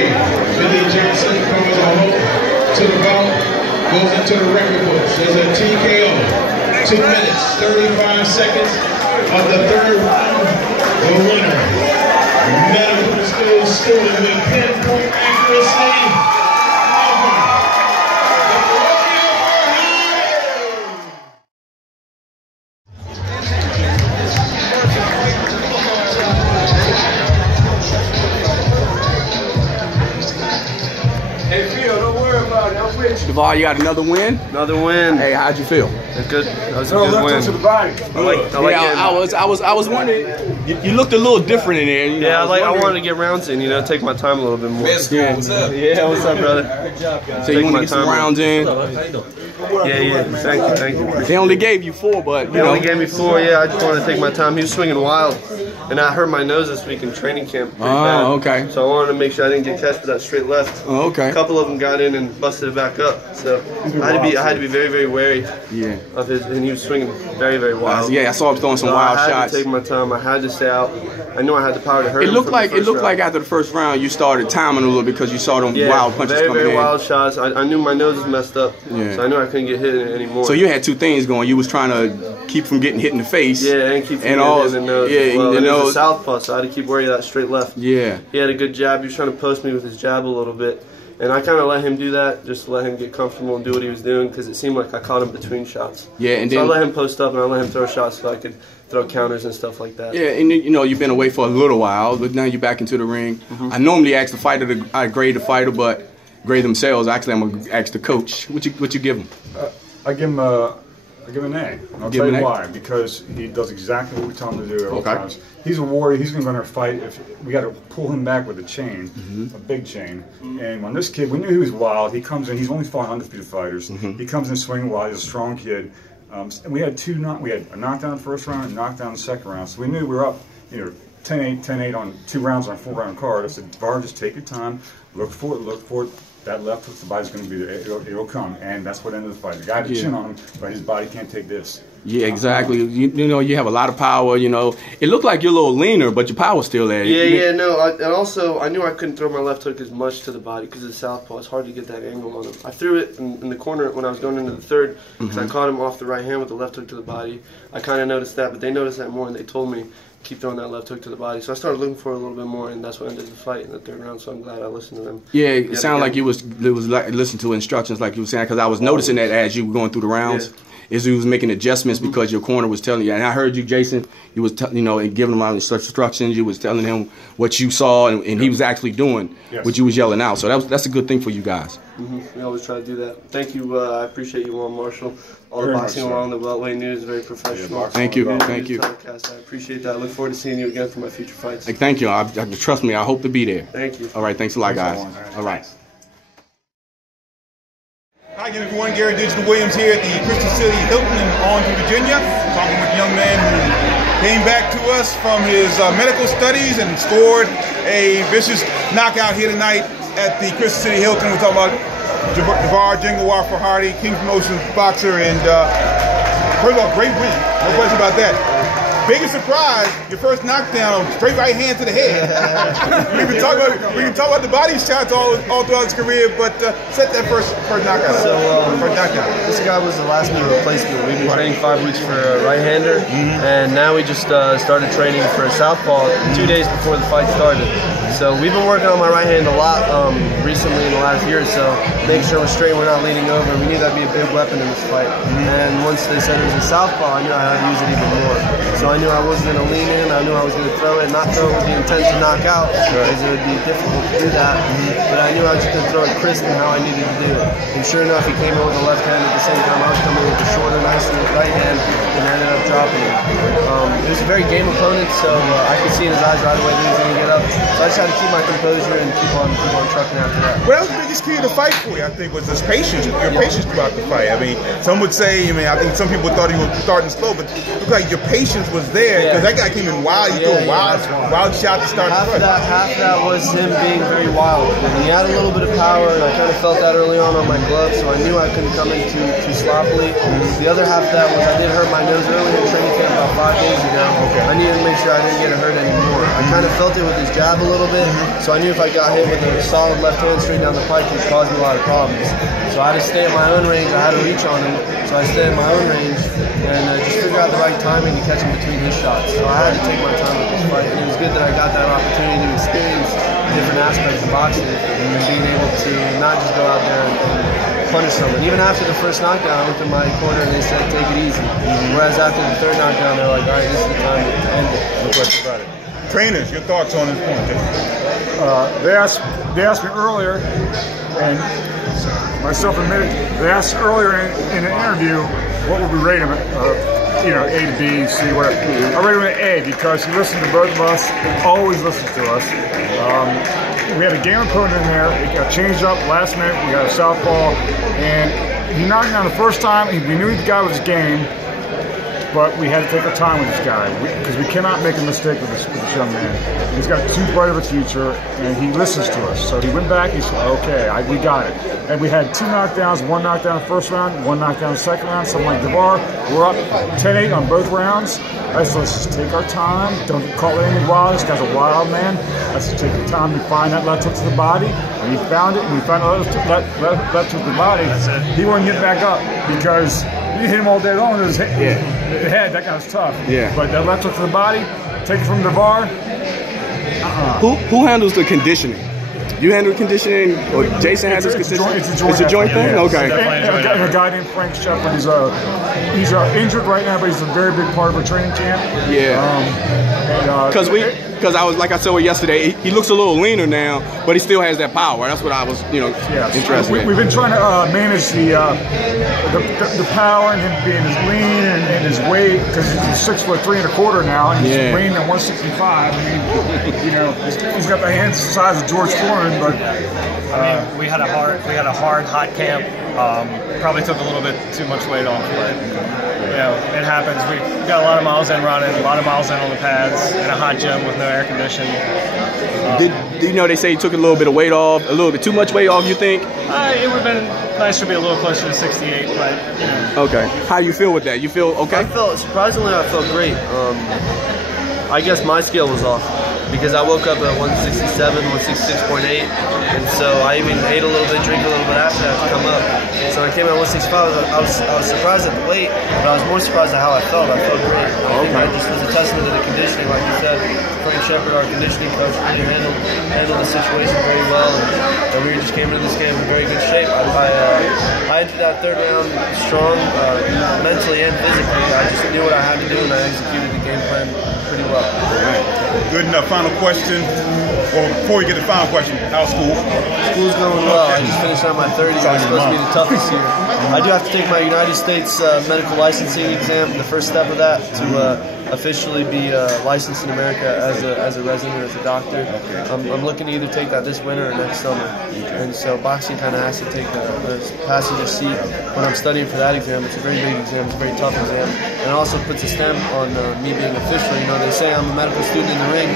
grade. Billy Johnson covers a hook to the belt, goes into the record books as a TKO. 2 minutes, 35 seconds of the third round. The winner, medical school student with pinpoint accuracy. Devar, you got another win? Another win. Hey, how'd you feel? Good. That was a good win. To the body. I was wondering. You looked a little different in there. You know, yeah, I wanted to get rounds in. You know, take my time a little bit more. Yeah, what's up? Yeah, what's up, brother? Good job, so you want to get some rounds in? Yeah. Thank you. They only gave you 4, but they only gave me 4. Yeah, I just wanted to take my time. He was swinging wild, and I hurt my nose this week in training camp. Oh, okay. So I wanted to make sure I didn't get catched with that straight left. Oh, okay. A couple of them got in and busted it back up. So I had to be very, very wary. Yeah. Of his, and he was swinging very, very wild. Yeah, I saw him throwing some wild shots. I had to take my time. I had to stay out. I knew I had the power to hurt him. It looked like after the first round you started timing a little bit because you saw them wild punches coming in. Very wild shots. I knew my nose was messed up, so I knew I couldn't get hit anymore. So you had 2 things going. You was trying to keep from getting hit in the face. Yeah, and keep from getting hit in the nose. Yeah, well. and it was a southpaw, so I had to keep worrying that straight left. Yeah. He had a good jab. He was trying to post me with his jab a little bit. And I kind of let him do that, just to let him get comfortable and do what he was doing, because it seemed like I caught him between shots. Yeah, and so then I let him post up and I let him throw shots so I could throw counters and stuff like that. Yeah, and you know you've been away for a little while, but now you're back into the ring. I normally ask the fighter to grade the fighter, but grade themselves. Actually, I'm gonna ask the coach. What you give him? I give him an A. And I'll tell you why. Because he does exactly what we tell him to do every time. He's a warrior. He's going to go in our fight. If we got to pull him back with a chain, a big chain. And when this kid, we knew he was wild. He comes in. He's only fought undefeated fighters. He comes in swinging wild. He's a strong kid. And we had we had a knockdown in the first round and a knockdown in the second round. So we knew we were up, 10-8, 10-8 on 2 rounds on a 4-round card. I said, Devar, just take your time. Look for it. That left hook, the body's going to be there. It'll come, and that's what ended the fight. The guy had a chin on him, but his body can't take this. Yeah, exactly. You know, you have a lot of power. You know, it looked like you're a little leaner, but your power's still there. And also I knew I couldn't throw my left hook as much to the body because of the southpaw. It's hard to get that angle on him. I threw it in the corner when I was going into the third because I caught him off the right hand with the left hook to the body. I kind of noticed that, but they noticed that more, and they told me keep throwing that left hook to the body. So I started looking for it a little bit more, and that's what ended the fight in the third round. So I'm glad I listened to them. Yeah, it sounded like it was like listening to instructions, like you were saying, because I was noticing that as you were going through the rounds. Is you was making adjustments because your corner was telling you, and I heard you, Jason. You was, giving him all the instructions. You was telling him what you saw, and he was actually doing what you was yelling out. So that's a good thing for you guys. We always try to do that. Thank you. I appreciate you, Juan Marshall. All the boxing along the Beltway News, very professional. Thank you. Thank you. Telecast. I appreciate that. I look forward to seeing you again for my future fights. Thank you. Trust me. I hope to be there. Thank you. All right. Thanks a lot, guys. All right. Hi again, everyone. Gary Digital Williams here at the Crystal City Hilton in Arlington, Virginia. Talking with a young man who came back to us from his medical studies and scored a vicious knockout here tonight at the Crystal City Hilton. We're talking about Devar, Jengawar, Ferhadi, King Promotions boxer, and first of all, great win. No question about that. Biggest surprise, your first knockdown, straight right hand to the head. we can talk about the body shots all throughout his career, but set that first knockout. So this guy was the last minute replacement. We've been training 5 weeks for a right-hander, and now we just started training for a southpaw 2 days before the fight started. So we've been working on my right hand a lot recently in the last year or so, making sure we're straight, we're not leaning over. We knew that'd be a big weapon in this fight. And once they said it was a southpaw, I knew I had to use it even more. So I knew I wasn't going to lean in, I knew I was going to throw it, not throw it with the intent to knock out, because it would be difficult to do that. But I knew I was just going to throw it crisp and how I needed to do it. And sure enough, he came in with the left hand at the same time I was coming in with the shorter, nicer right hand, and I ended up dropping it. It was a very game opponent, so I could see in his eyes right away that he was going to get up. So I just had to keep my composure and keep on trucking after that. Well, that was the biggest key to the fight for you, I think, was this patience, your patience throughout the fight. I mean, some would say, I think some people thought he was starting slow, but it looked like your patience was there, because that guy came in wild. You threw a wild shot to start the fight. Half that was him being very wild. And he had a little bit of power, and I kind of felt that early on my glove, so I knew I couldn't come in too sloppily. The other half of that was I did hurt my nose early in training camp about 5 days ago, I needed to make sure I didn't get hurt anymore. I kind of felt it with his jab a little bit, so I knew if I got hit with a solid left hand straight down the pipe, it would cause me a lot of problems. So I had to stay in my own range. I had to reach on him, so I stayed in my own range and just figure out the right timing to catch him between his shots. So I had to take my time with this fight, and it was good that I got that opportunity to experience different aspects of boxing and being able to not just go out there and punish someone. Even after the first knockdown, I looked in my corner and they said, take it easy. Whereas after the third knockdown, they're like, all right, this is the time to end it. No question about it. Trainers, your thoughts on this point? They asked me earlier, and myself admitted, they asked earlier in an interview, what would we rate him? You know, A to B, C, whatever. I rate him an A because he listened to both of us, always listens to us. We had a game opponent in there. It got changed up last minute. We got a southpaw, and he knocked him down the first time. We knew the guy was game, but we had to take our time with this guy because we cannot make a mistake with this young man. He's got too bright of a future, and he listens to us. So he went back. He said, "Okay, we got it." And we had 2 knockdowns. 1 knockdown in the first round, 1 knockdown in the second round. Something like Devar. We're up 10-8 on both rounds. I said, let's just take our time. Don't call it any wild. This guy's a wild man. Let's just take the time to find that left hook to the body. And he found it. And we found out left hook to the body. He wouldn't get back up because you hit him all day long with his head. That guy was tough. Yeah. But that left hook to the body, take it from Devar. Who handles the conditioning? You handle conditioning, or Jason handles conditioning? It's a joint thing? Okay. And a guy named Frank Shepard. He's injured right now, but he's a very big part of our training camp. Yeah. Because I was, like I said yesterday, he looks a little leaner now, but he still has that power. That's what I was, interested in. We've been trying to manage the power and him being as lean and his weight, because he's 6'3" +1/4" now, and he's weighing at 165. I mean, he's got the hands the size of George Foreman, but I mean, we had a hard, hot camp. Probably took a little bit too much weight off, but it happens. We got a lot of miles in running, a lot of miles in on the pads, in a hot gym with no air conditioning. They say he took a little bit of weight off, a little bit too much weight off, you think? It would have been nice to be a little closer to 68, but Okay. How you feel with that? You feel okay? Surprisingly, I felt great. I guess my scale was off because I woke up at 167, 166.8, and so I even ate a little bit, drank a little bit after that to come up. So when I came at 165, I was surprised at the weight, but I was more surprised at how I felt. I felt great. I think that just was a testament to the conditioning, like you said. Frank Shepard, our conditioning coach, really handled the situation very well, and we just came into this game in very good shape. I entered that third round strong, mentally and physically. I just knew what I had to do, and I executed the game plan pretty well. All right. Good enough. Final question. Well, before we get to the final question, how's school? School's going well. I just finished out my 30s. It's supposed to be the toughest year. I do have to take my United States medical licensing exam, the first step of that, to officially be licensed in America as a resident, as a doctor. I'm looking to either take that this winter or next summer. And so boxing kind of has to take the passenger seat when I'm studying for that exam. It's a very big exam. It's a very tough exam. And it also puts a stamp on me being official. They say I'm a medical student in the ring,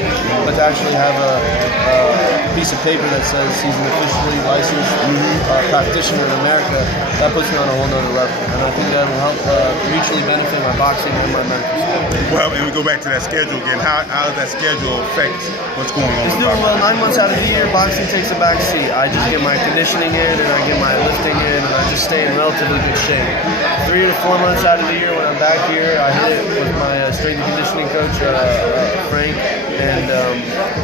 but to actually have a piece of paper that says he's an officially licensed practitioner in America, that puts me on a whole nother level. And I think that will help mutually benefit my boxing and my medical school. Well, and we go back to that schedule again. How does that schedule affect what's going on? It's doing well. 9 months out of the year, boxing takes a back seat. I just get my conditioning in, and I get my lifting in, and I just stay in relatively good shape. 3 to 4 months out of the year, when I'm back here, I hit it with my strength and conditioning coach, Frank, and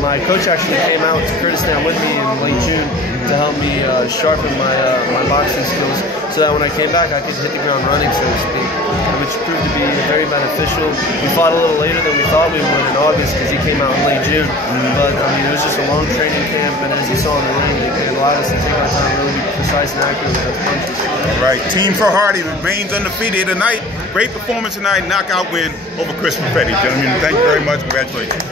my coach actually came out to Kurdistan with me in late June to help me sharpen my boxing skills, so that when I came back, I could hit the ground running, so to speak, which proved to be very beneficial. We fought a little later than we thought we would in August because he came out in late June, but I mean, it was just a long training camp, and as you saw in the ring, it allowed us to take our time, really be precise and accurate with those punches. All right, Team Ferhadi remains undefeated tonight. Great performance tonight, knockout win over Chris Ferhadi. Gentlemen, thank you very much. Congratulations.